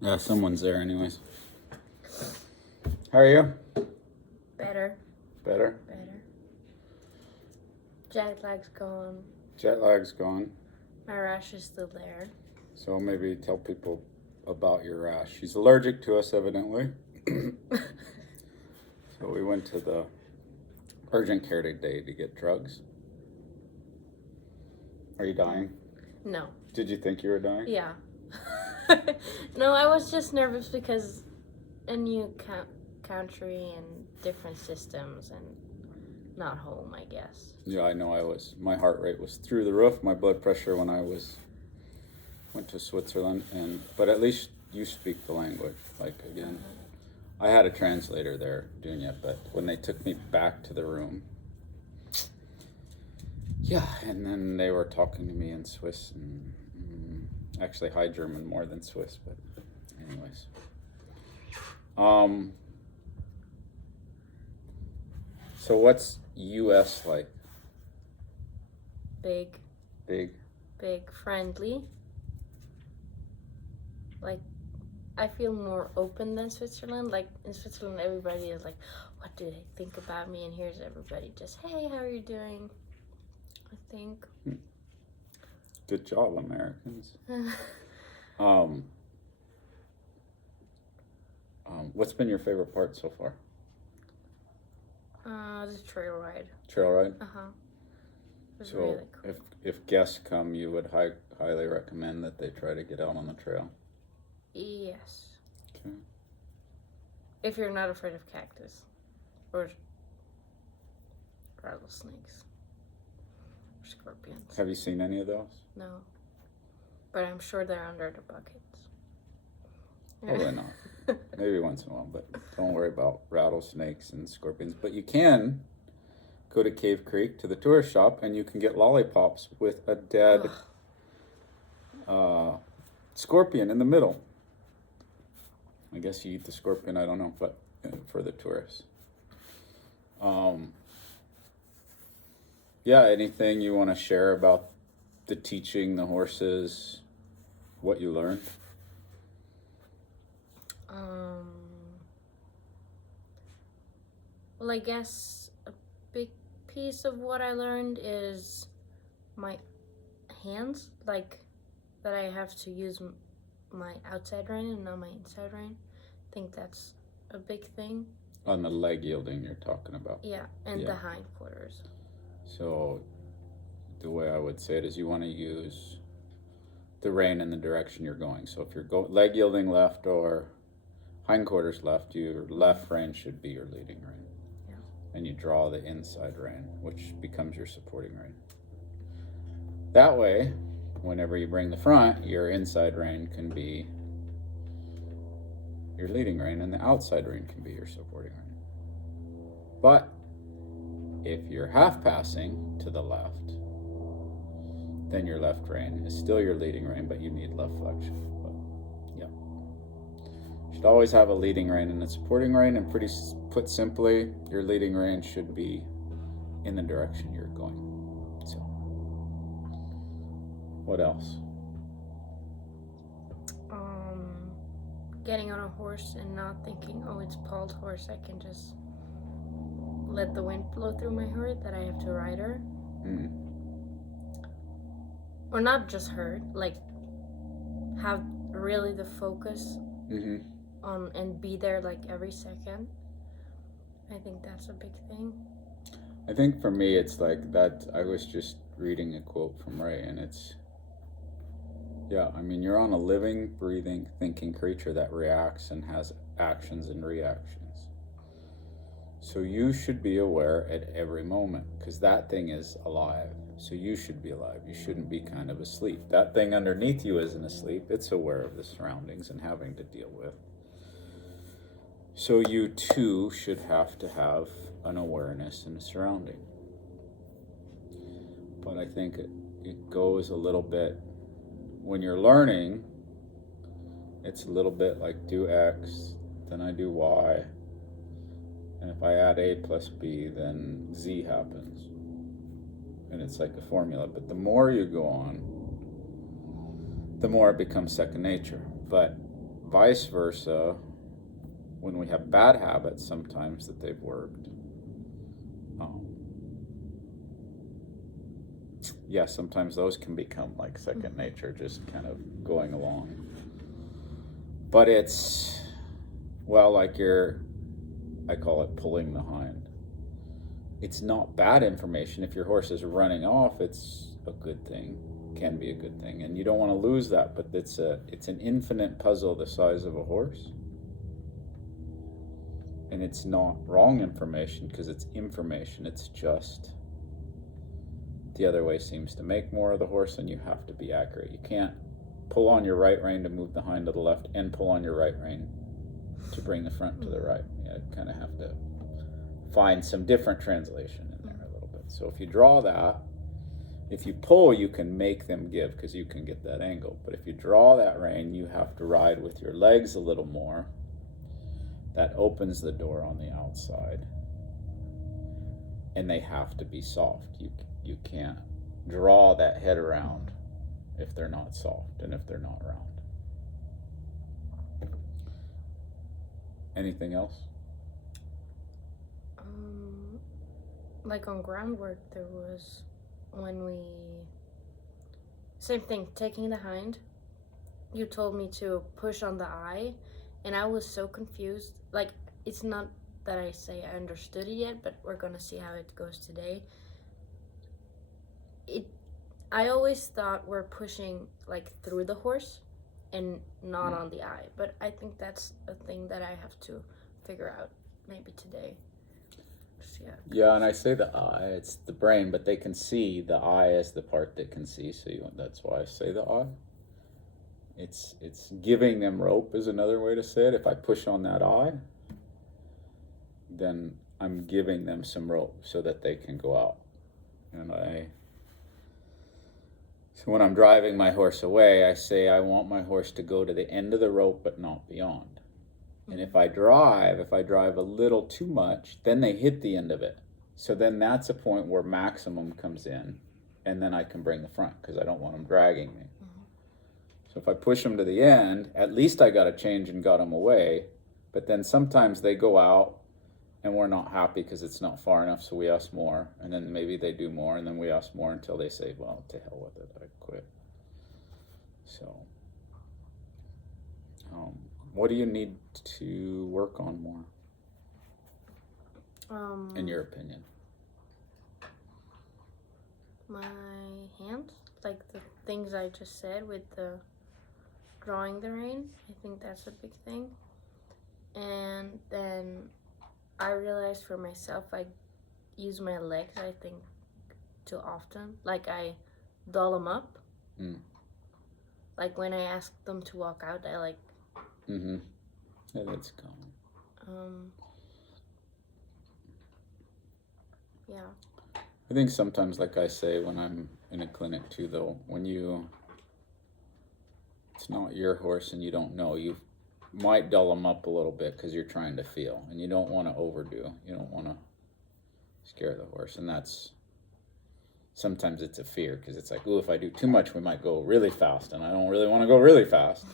Yeah, someone's there anyways. How are you? Better. Better? Better. Jet lag's gone. Jet lag's gone. My rash is still there. So maybe tell people about your rash. She's allergic to us, evidently. So we went to the urgent care today to get drugs. Are you dying? No. Did you think you were dying? Yeah. No, I was just nervous because a new country and different systems and not home, I guess. Yeah, I know I was. My heart rate was through the roof. My blood pressure when I went to Switzerland, but at least you speak the language. Like again, I had a translator there doing it, but when they took me back to the room, yeah, and then they were talking to me in Swiss and actually High German more than Swiss, but anyways. So what's U.S. like? Big. Friendly. Like, I feel more open than Switzerland. Like, in Switzerland, everybody is like, what do they think about me? And here's everybody just, hey, how are you doing? I think. Good job, Americans. What's been your favorite part so far? The trail ride. Trail ride? Uh-huh. It was So really cool. if guests come, you would highly recommend that they try to get out on the trail? Yes. Okay. If you're not afraid of cactus or rattlesnakes or scorpions. Have you seen any of those? No. But I'm sure they're under the buckets. Probably not. Maybe once in a while, but don't worry about rattlesnakes and scorpions. But you can go to Cave Creek to the tourist shop and you can get lollipops with a dead scorpion in the middle. I guess you eat the scorpion, I don't know, but for the tourists. Yeah, anything you want to share about the teaching, the horses, what you learned? Well, I guess a big piece of what I learned is my hands, like that I have to use my outside rein and not my inside rein. I think that's a big thing. On the leg yielding you're talking about. Yeah, and the hindquarters. So the way I would say it is you want to use the rein in the direction you're going. So if you're leg yielding left or hindquarters left, your left rein should be your leading rein. Yeah. And you draw the inside rein, which becomes your supporting rein. That way, whenever you bring the front, your inside rein can be your leading rein and the outside rein can be your supporting rein. But if you're half passing to the left, then your left rein is still your leading rein, but you need left flexion. But yeah, you should always have a leading rein and a supporting rein, and pretty put simply, your leading rein should be in the direction you're going. So, what else? Getting on a horse and not thinking, oh, it's Paul's horse, I can just let the wind blow through my hair, that I have to ride her. Or not just her, like have really the focus on and be there like every second. I think that's a big thing. I think for me it's like that. I was just reading a quote from Ray, and it's, yeah, I mean, you're on a living, breathing, thinking creature that reacts and has actions and reactions. So you should be aware at every moment, because that thing is alive. So you should be alive. You shouldn't be kind of asleep. That thing underneath you isn't asleep. It's aware of the surroundings and having to deal with. So you too should have to have an awareness in the surrounding. But I think it goes a little bit, when you're learning, it's a little bit like do X, then I do Y. And if I add A plus B, then Z happens. And it's like a formula. But the more you go on, the more it becomes second nature. But vice versa, when we have bad habits sometimes that they've worked, yeah, sometimes those can become like second nature, just kind of going along. But it's, well, like I call it pulling the hind. It's not bad information. If your horse is running off, it's a good thing, can be a good thing. And you don't want to lose that, but it's an infinite puzzle the size of a horse. And it's not wrong information because it's information. It's just the other way seems to make more of the horse, and you have to be accurate. You can't pull on your right rein to move the hind to the left and pull on your right rein to bring the front to the right. You kind of have to find some different translation in there a little bit. So if you draw that, if you pull, you can make them give because you can get that angle. But if you draw that rein, you have to ride with your legs a little more. That opens the door on the outside. And they have to be soft. You can't draw that head around if they're not soft and if they're not round. Anything else? Like on groundwork, there was same thing, taking the hind. You told me to push on the eye, and I was so confused. Like, it's not that I say I understood it yet, but we're gonna see how it goes today. I always thought we're pushing like through the horse and not on the eye, but I think that's a thing that I have to figure out maybe today. Yeah, and I say the eye, it's the brain, but they can see the eye as the part that can see, so that's why I say the eye. It's giving them rope is another way to say it. If I push on that eye, then I'm giving them some rope so that they can go out. So when I'm driving my horse away, I say I want my horse to go to the end of the rope but not beyond. And if I drive a little too much, then they hit the end of it. So then that's a point where maximum comes in, and then I can bring the front because I don't want them dragging me. So if I push them to the end, at least I got a change and got them away. But then sometimes they go out and we're not happy because it's not far enough, so we ask more. And then maybe they do more, and then we ask more until they say, well, to hell with it, I quit. So, what do you need to work on more, in your opinion? My hands, like the things I just said with the drawing the rein. I think that's a big thing. And then I realized for myself, I use my legs, I think, too often. Like I doll them up. Like when I ask them to walk out, I like. Yeah, that's common. Yeah. I think sometimes, like I say, when I'm in a clinic too, though, it's not your horse and you don't know, you might dull them up a little bit because you're trying to feel, and you don't want to overdo. You don't want to scare the horse, and sometimes it's a fear because it's like, oh, if I do too much, we might go really fast, and I don't really want to go really fast.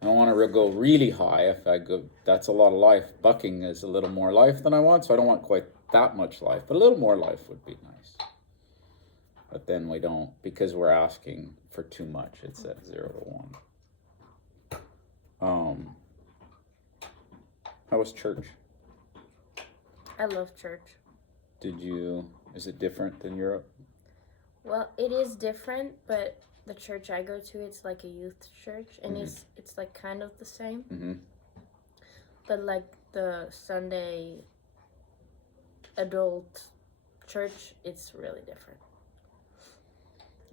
I don't want to go really high. If I go, that's a lot of life. Bucking is a little more life than I want, so I don't want quite that much life, but a little more life would be nice. But then we don't, because we're asking for too much. It's at 0 to 1. How was church? I love church. Is it different than Europe? Well, it is different, but the church I go to, it's like a youth church, and it's like kind of the same. But like the Sunday adult church, it's really different.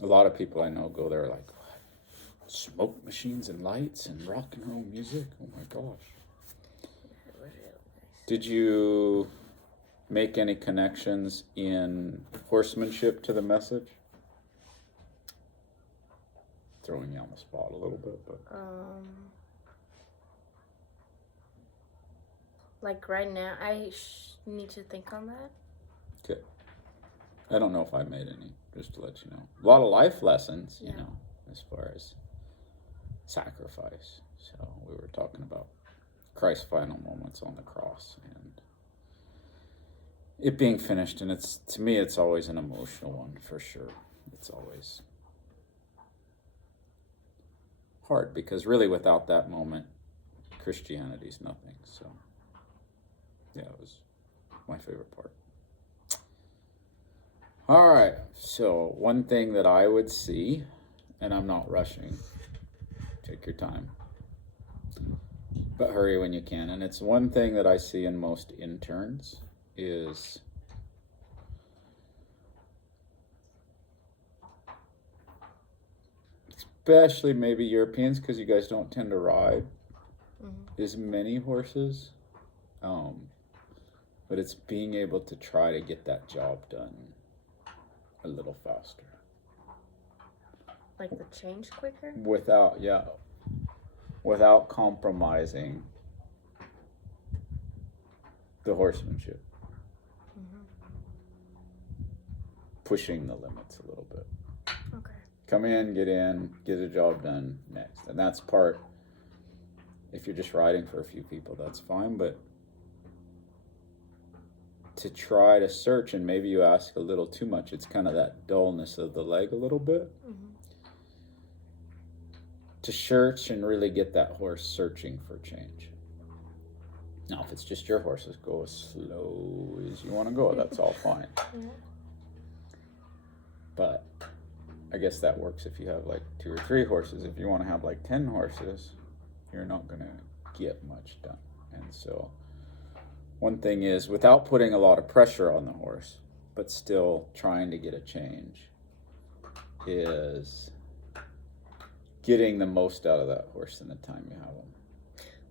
A lot of people I know go there like, what? Smoke machines and lights and rock and roll music. Oh my gosh. Yeah, it was really nice. Did you make any connections in horsemanship to the message? Throwing you on the spot a little bit, but like right now, I need to think on that. Okay. I don't know if I made any, just to let you know. A lot of life lessons, you know. as far as sacrifice. So we were talking about Christ's final moments on the cross and it being finished, and it's, to me, it's always an emotional one for sure. It's always hard because really without that moment, Christianity's nothing. So yeah, it was my favorite part. All right, so one thing that I would see, and I'm not rushing, take your time, but hurry when you can. And it's one thing that I see in most interns is especially maybe Europeans, because you guys don't tend to ride as many horses, but it's being able to try to get that job done a little faster. Like the change quicker? Without compromising the horsemanship. Pushing the limits a little bit. Okay. Come in, get a job done next. And that's part, if you're just riding for a few people, that's fine, but to try to search, and maybe you ask a little too much, it's kind of that dullness of the leg a little bit. To search and really get that horse searching for change. Now, if it's just your horses, go as slow as you want to go. That's all fine. Yeah. But I guess that works if you have like 2 or 3 horses. If you want to have like 10 horses, you're not going to get much done. And so one thing is, without putting a lot of pressure on the horse, but still trying to get a change, is getting the most out of that horse in the time you have them.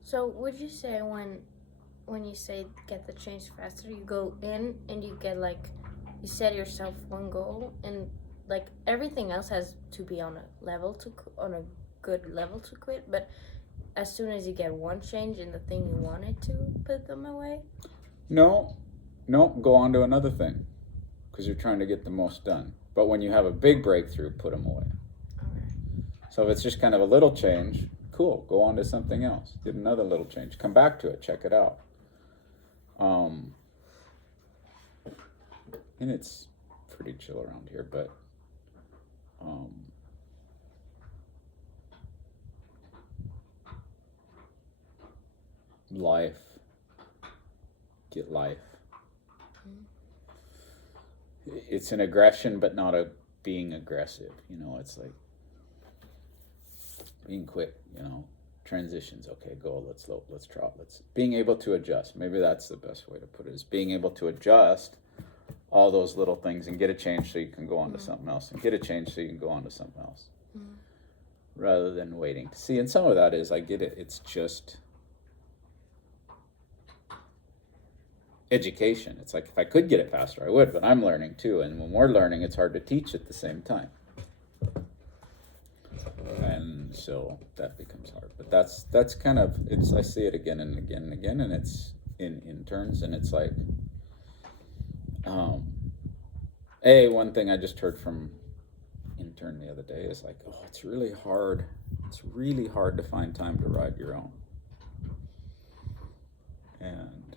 So would you say when you say get the change faster, you go in and you get like, you set yourself one goal and like everything else has to be on a good level to quit, but as soon as you get one change in the thing you wanted to, put them away? No, go on to another thing because you're trying to get the most done. But when you have a big breakthrough, put them away. So if it's just kind of a little change, cool, go on to something else. Get another little change. Come back to it, check it out. And it's pretty chill around here, but life. Get life. It's an aggression, but not a being aggressive. You know, it's like being quick, you know, transitions. Okay, go, let's trot, being able to adjust. Maybe that's the best way to put it, is being able to adjust all those little things and get a change so you can go on to something else, and get a change so you can go on to something else, rather than waiting to see. And some of that is, I get it, it's just education. It's like, if I could get it faster, I would, but I'm learning too. And when we're learning, it's hard to teach at the same time. And so that becomes hard. But that's kind of, it's, I see it again and again and again, and it's in interns, and it's like, one thing I just heard from intern the other day is like, oh, it's really hard to find time to ride your own. And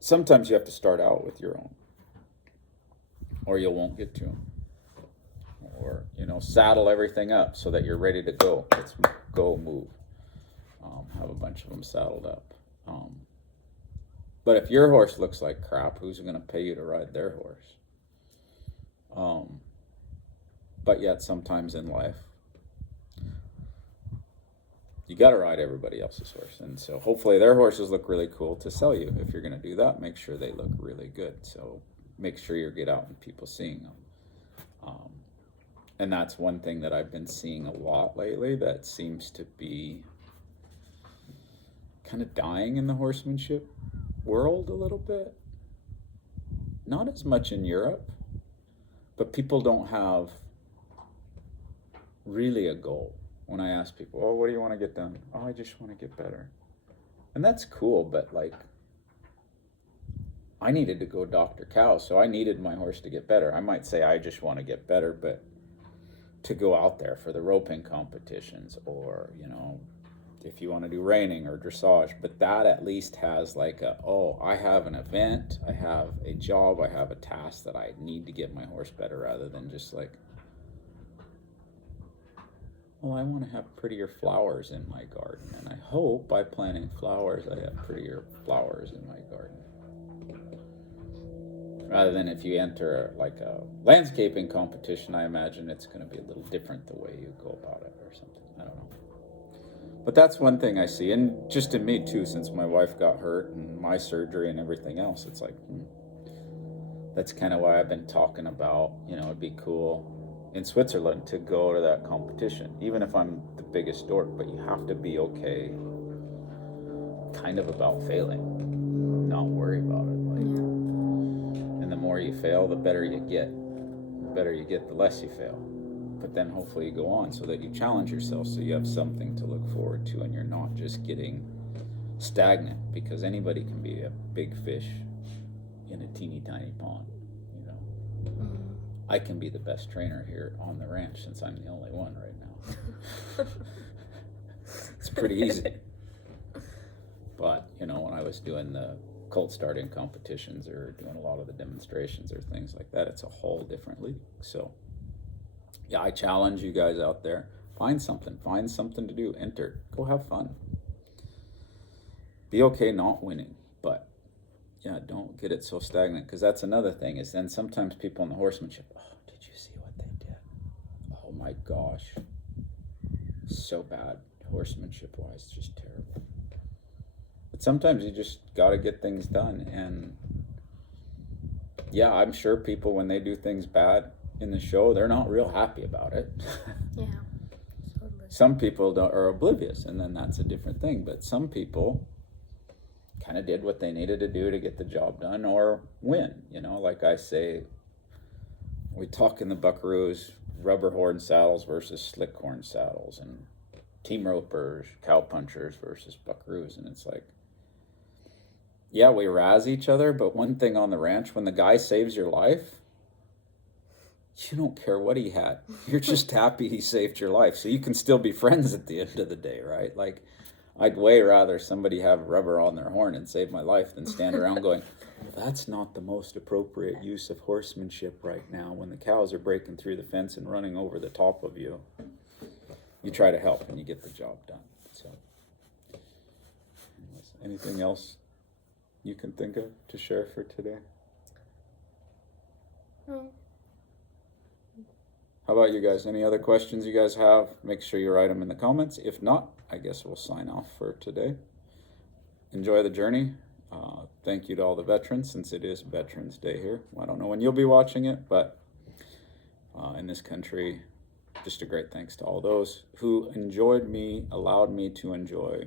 sometimes you have to start out with your own, or you won't get to them. Or, you know, saddle everything up so that you're ready to go. Let's go move. Have a bunch of them saddled up. But if your horse looks like crap, who's going to pay you to ride their horse? But yet sometimes in life, you got to ride everybody else's horse. And so hopefully their horses look really cool to sell you. If you're going to do that, make sure they look really good. So make sure you get out and people seeing them. And that's one thing that I've been seeing a lot lately that seems to be kind of dying in the horsemanship world a little bit. Not as much in Europe, but people don't have really a goal. When I ask people, oh, what do you want to get done? Oh, I just want to get better. And that's cool, but like, I needed to go doctor cow, so I needed my horse to get better. I might say I just want to get better, but to go out there for the roping competitions, or if you want to do reining or dressage. But that at least has like I have an event, I have a job, I have a task that I need to get my horse better, rather than just like, I want to have prettier flowers in my garden, and I hope by planting flowers I have prettier flowers in my garden. Rather than if you enter like a landscaping competition, I imagine it's going to be a little different the way you go about it or something. I don't know. But that's one thing I see, and just in me too, since my wife got hurt and my surgery and everything else, it's like, that's kind of why I've been talking about, it'd be cool in Switzerland to go to that competition, even if I'm the biggest dork, but you have to be okay kind of about failing, not worry about it. And the more you fail, the better you get. The better you get, the less you fail. But then hopefully you go on so that you challenge yourself, so you have something to look forward to, and you're not just getting stagnant, because anybody can be a big fish in a teeny tiny pond. I can be the best trainer here on the ranch since I'm the only one right now. It's pretty easy. But, when I was doing the colt starting competitions or doing a lot of the demonstrations or things like that, it's a whole different league. So, yeah, I challenge you guys out there. Find something to do. Enter. Go have fun. Be okay not winning, but yeah, don't get it so stagnant, because that's another thing, is then sometimes people in the horsemanship, did you see what they did? Oh my gosh. So bad, horsemanship wise, just terrible. But sometimes you just got to get things done. And yeah, I'm sure people, when they do things bad in the show, they're not real happy about it. Yeah. Totally. Some people are oblivious, and then that's a different thing. But some people kind of did what they needed to do to get the job done or win. Like I say, we talk in the buckaroos, rubber horn saddles versus slick horn saddles, and team ropers, cow punchers versus buckaroos. And it's like, yeah, we razz each other, but one thing on the ranch, when the guy saves your life, you don't care what he had. You're just happy he saved your life. So you can still be friends at the end of the day, right? Like, I'd way rather somebody have rubber on their horn and save my life than stand around going, that's not the most appropriate use of horsemanship right now, when the cows are breaking through the fence and running over the top of you. You try to help and you get the job done. So, anyways, anything else you can think of to share for today? No. How about you guys? Any other questions you guys have? Make sure you write them in the comments. If not, I guess we'll sign off for today. Enjoy the journey. Thank you to all the veterans, since it is Veterans Day here. I don't know when you'll be watching it, but in this country, just a great thanks to all those who allowed me to enjoy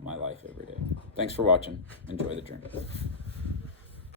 my life every day. Thanks for watching. Enjoy the journey.